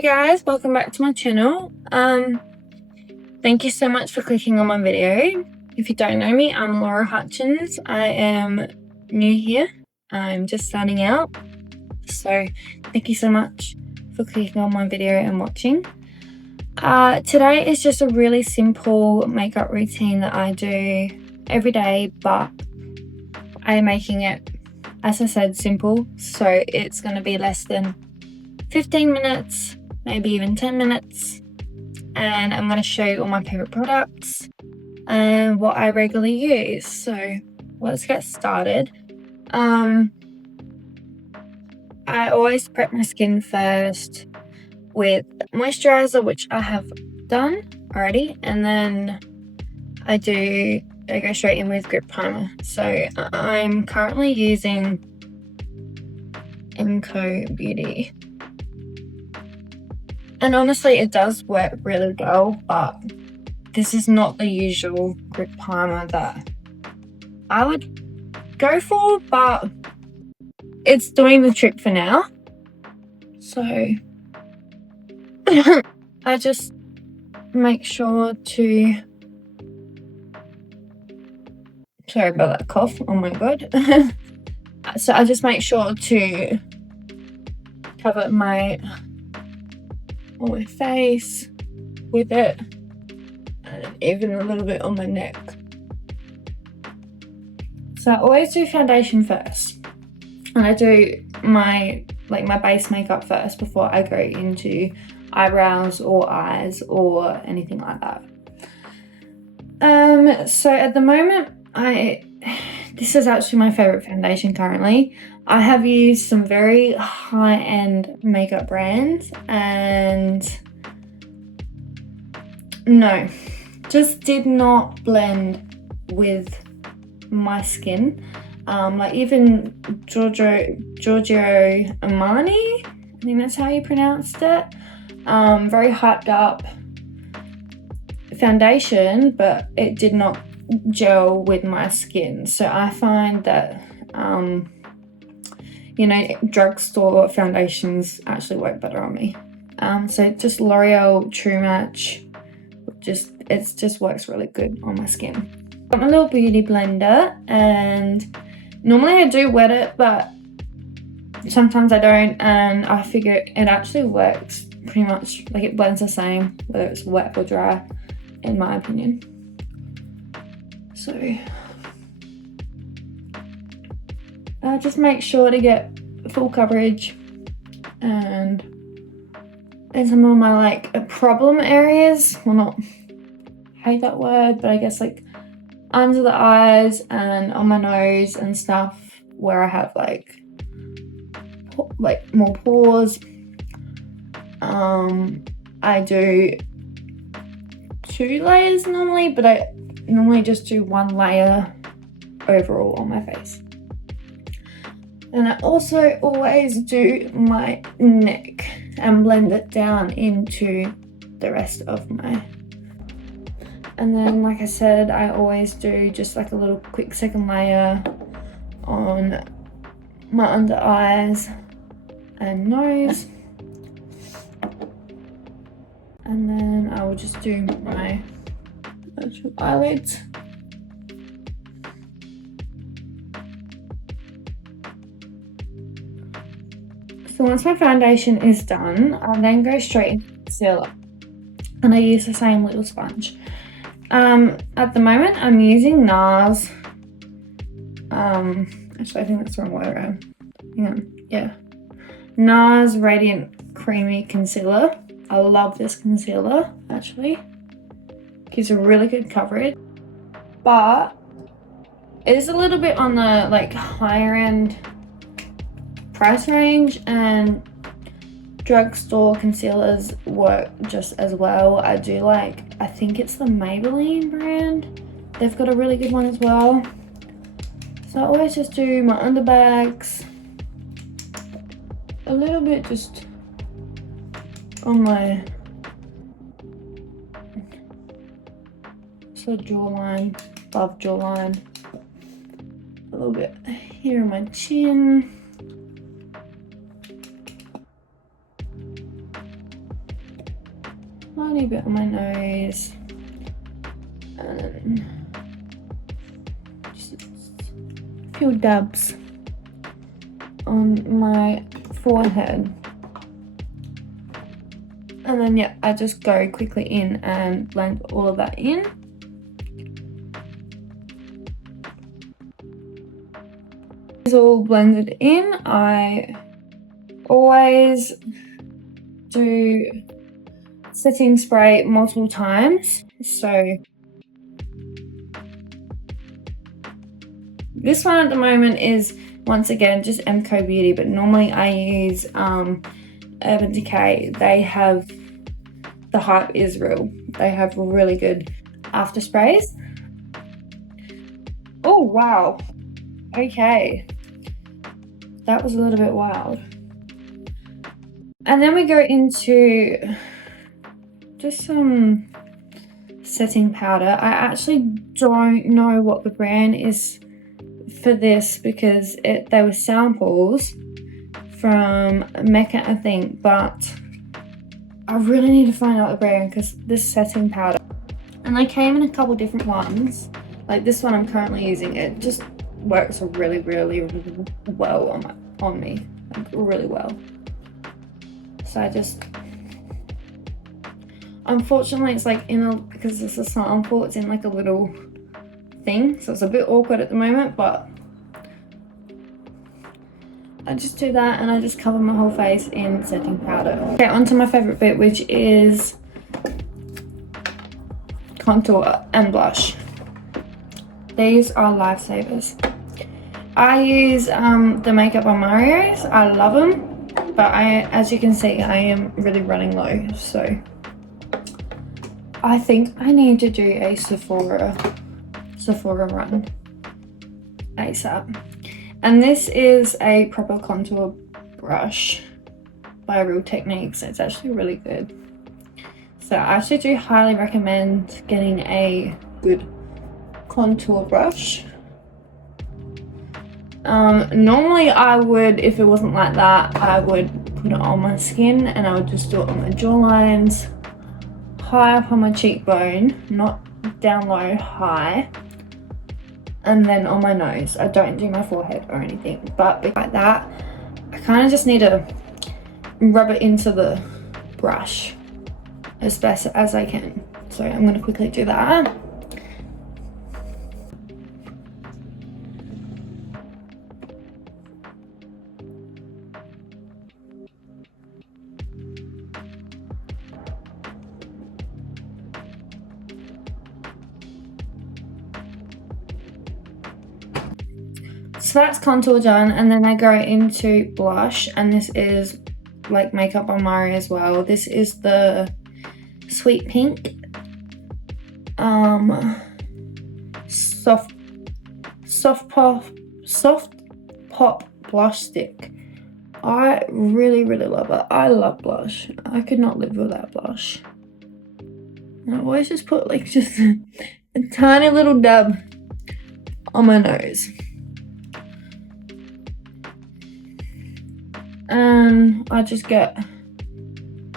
Hey guys, welcome back to my channel. Thank you so much for clicking on my video. If you don't know me, I'm Laura Hutchins. I am new here. I'm just starting out. So thank you so much for clicking on my video and watching. Today is just a really simple makeup routine that I do every day, but I am making it, as I said, simple. So it's going to be less than 15 minutes, maybe even 10 minutes, and I'm going to show you all my favorite products and what I regularly use. So let's get started. I always prep my skin first with moisturizer, which I have done already, and then I go straight in with grip primer. So I'm currently using Thankyou Beauty. And honestly, it does work really well, but this is not the usual grip primer that I would go for, but it's doing the trick for now. So I just make sure to, sorry about that cough, oh my god. So I just make sure to cover on my face with it, and even a little bit on my neck. So I always do foundation first, and I do my base makeup first before I go into eyebrows or eyes or anything like that. So at the moment, this is actually my favorite foundation currently. I have used some very high-end makeup brands and no, just did not blend with my skin. Like even Giorgio Armani, I think that's how you pronounced it. Very hyped up foundation, but it did not gel with my skin. So I find that drugstore foundations actually work better on me. So just L'Oreal True Match, it just works really good on my skin. Got my little beauty blender, and normally I do wet it, but sometimes I don't, and I figure it actually works pretty much, like it blends the same whether it's wet or dry, in my opinion. So just make sure to get full coverage, and in some of my problem areas, well, not hate that word, but I guess like under the eyes and on my nose and stuff where I have more pores, I do 2 layers normally, but I normally just do 1 layer overall on my face. And I also always do my neck and blend it down into the rest of my, and then like I said, I always do just like a little quick second layer on my under eyes and nose, and then I will just do my actual eyelids. So once my foundation is done, I then go straight into concealer, and I use the same little sponge. At the moment I'm using NARS, actually I think that's the wrong way around. Hang on, yeah. NARS Radiant Creamy Concealer. I love this concealer, actually. Gives a really good coverage, but it is a little bit on the higher end price range, and drugstore concealers work just as well. I think it's the Maybelline brand. They've got a really good one as well. So I always just do my underbags, a little bit just on my jawline, above jawline, a little bit here on my chin, tiny bit on my nose, and just a few dabs on my forehead. And then yeah, I just go quickly in and blend all of that in. It's all blended in. I always do setting spray multiple times. So this one at the moment is, once again, just MCO Beauty, but normally I use Urban Decay. They have, the hype is real. They have really good after sprays. Oh wow, okay, that was a little bit wild. And then we go into just some setting powder. I actually don't know what the brand is for this because they were samples from Mecca, I think, but I really need to find out the brand because this setting powder, and they came in a couple different ones. Like this one I'm currently using, it just works really, really, really well on me, like really well. So I just, unfortunately it's like because it's a sample, it's in like a little thing, so it's a bit awkward at the moment, but I just do that and I just cover my whole face in setting powder. Okay, on to my favourite bit, which is contour and blush. These are lifesavers. I use the Makeup by Mario's. I love them, but as you can see, I am really running low, so I think I need to do a Sephora run ASAP. And this is a proper contour brush by Real Techniques. It's actually really good. So I actually do highly recommend getting a good contour brush. Normally I would, if it wasn't like that, I would put it on my skin and I would just do it on my jawlines, high up on my cheekbone, not down low, high. And then on my nose. I don't do my forehead or anything, but like that, I kind of just need to rub it into the brush as best as I can. So I'm going to quickly do that. So that's contour done, and then I go into blush, and this is like Makeup by Mari as well. This is the Sweet Pink soft pop blush stick. I really, really love it. I love blush. I could not live without blush. And I always just put like just a tiny little dab on my nose. And I just get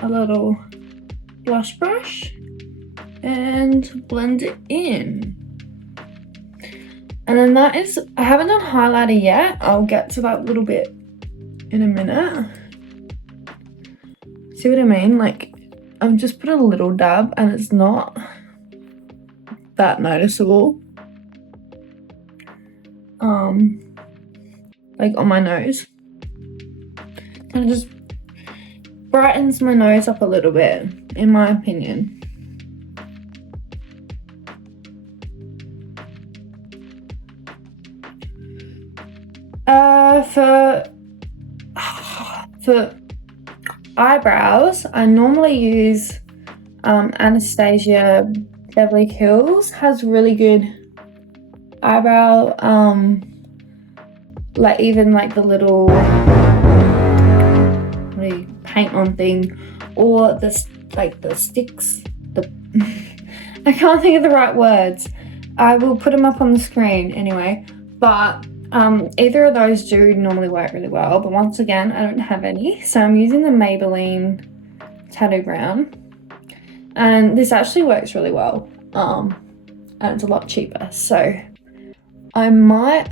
a little blush brush and blend it in. And then that is, I haven't done highlighter yet. I'll get to that little bit in a minute. See what I mean? Like, I've just put a little dab and it's not that noticeable. Like on my nose. And it just brightens my nose up a little bit, in my opinion. For eyebrows, I normally use Anastasia Beverly Hills. Has really good eyebrow, like even like the little paint on thing, or the sticks, I can't think of the right words. I will put them up on the screen anyway, but either of those do normally work really well, but once again I don't have any, so I'm using the Maybelline Tattoo Brown, And this actually works really well. And it's a lot cheaper. So I might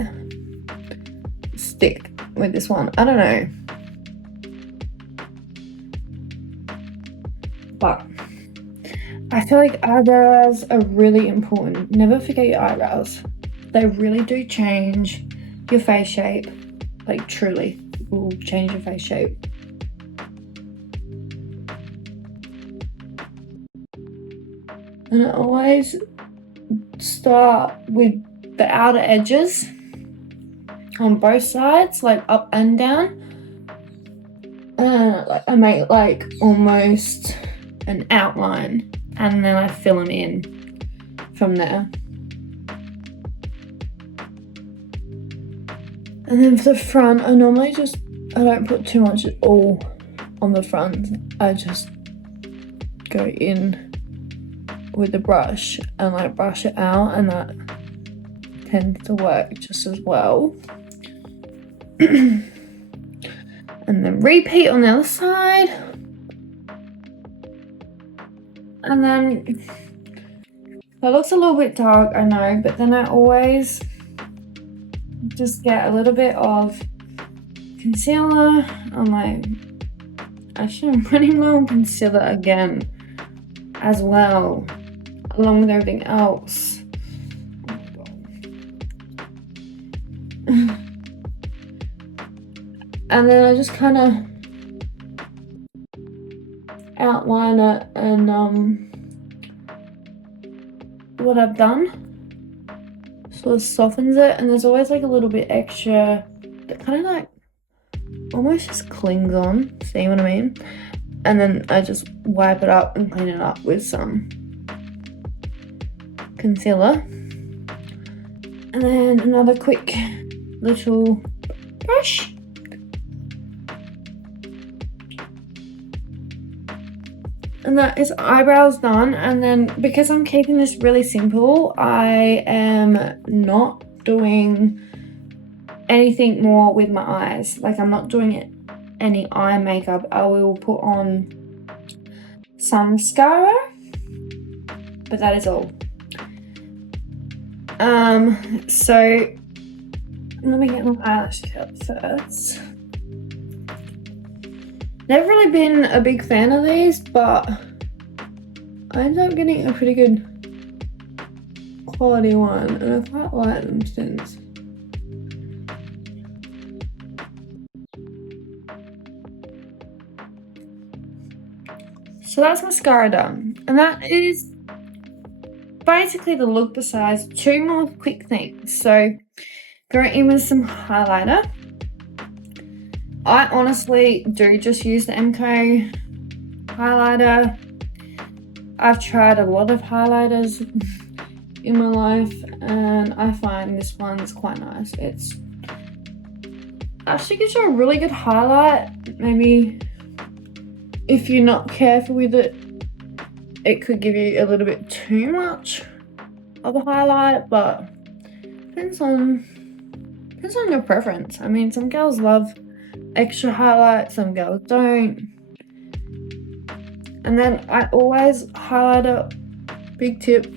stick with this one. I don't know. But I feel like eyebrows are really important. Never forget your eyebrows. They really do change your face shape. Like truly will change your face shape. And I always start with the outer edges on both sides, like up and down. Like I make like almost an outline, and then I fill them in from there. And then for the front, I don't put too much at all on the front. I just go in with the brush and like brush it out, and that tends to work just as well. And then repeat on the other side. And then that looks a little bit dark, I know, but then I always just get a little bit of concealer on my, actually I'm running low on concealer again as well, along with everything else. Oh my God. And then I just kind of outline it, and what I've done sort of softens it, and there's always like a little bit extra that kind of like almost just clings on, see what I mean? And then I just wipe it up and clean it up with some concealer. And then another quick little brush. And that is eyebrows done. And then because I'm keeping this really simple, I am not doing anything more with my eyes. Like I'm not doing any eye makeup. I will put on some mascara, but that is all. So let me get my eyelash cut first. Never really been a big fan of these, but I ended up getting a pretty good quality one, and I quite like them since. So that's mascara done, and that is basically the look. Besides, two more quick things. So go in with some highlighter. I honestly do just use the MK highlighter. I've tried a lot of highlighters in my life, and I find this one's quite nice. It's actually gives you a really good highlight. Maybe if you're not careful with it, it could give you a little bit too much of a highlight, but depends on your preference. I mean, some girls love extra highlight, some girls don't. And then I always highlight a big tip,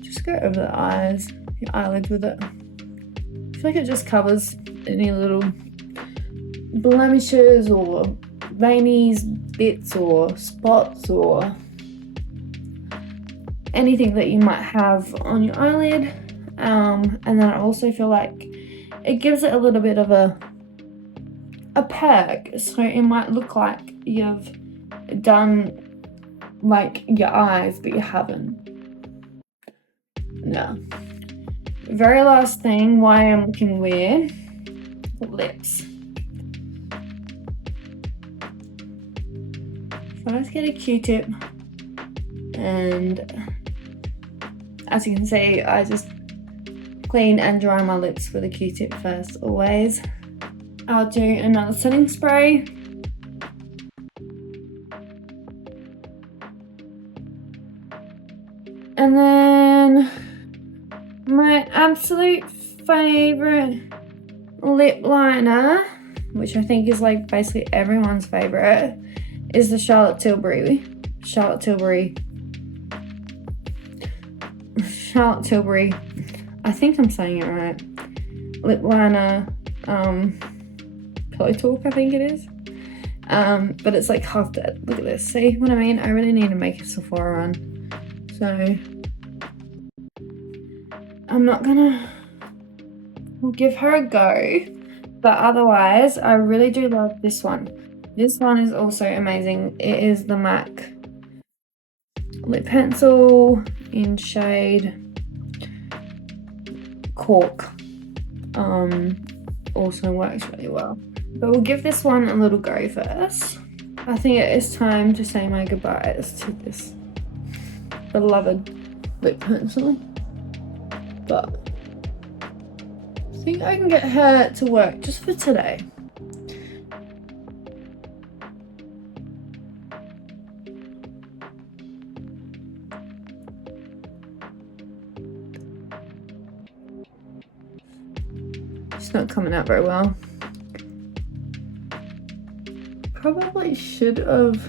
just go over the eyes, your eyelids with it. I feel like it just covers any little blemishes or veiny bits or spots or anything that you might have on your eyelid. And then I also feel like it gives it a little bit of a perk, so it might look like you've done like your eyes, but you haven't. No. Very last thing, why I'm looking weird, lips. So let's get a Q-tip, and as you can see, I just clean and dry my lips with a Q-tip first, always. I'll do another setting spray. And then my absolute favorite lip liner, which I think is like basically everyone's favorite, is the Charlotte Tilbury Charlotte Tilbury. I think I'm saying it right. Lip liner, Pillow Talk, I think it is. But it's like half dead. Look at this. See what I mean? I really need to make a Sephora run. So I'm not gonna. We'll give her a go. But otherwise, I really do love this one. This one is also amazing. It is the MAC lip pencil in shade Cork. Also works really well. But we'll give this one a little go first. I think it is time to say my goodbyes to this beloved lip pencil. But I think I can get her to work just for today. It's not coming out very well. Probably should have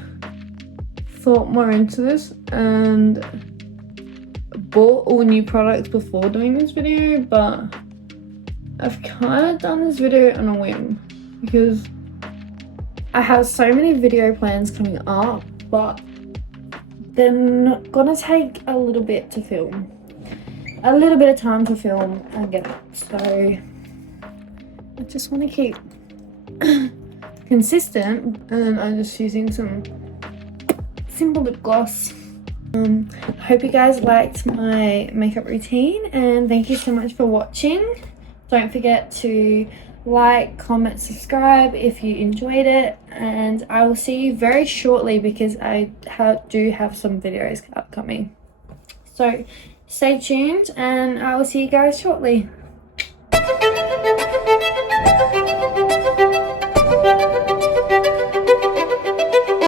thought more into this and bought all new products before doing this video, but I've kind of done this video on a whim because I have so many video plans coming up, but they're gonna take a little bit to film, a little bit of time to film and get it. So I just want to keep consistent, and I'm just using some simple lip gloss. Hope you guys liked my makeup routine, and thank you so much for watching. Don't forget to like, comment, subscribe if you enjoyed it, and I will see you very shortly because I do have some videos upcoming. So stay tuned and I will see you guys shortly.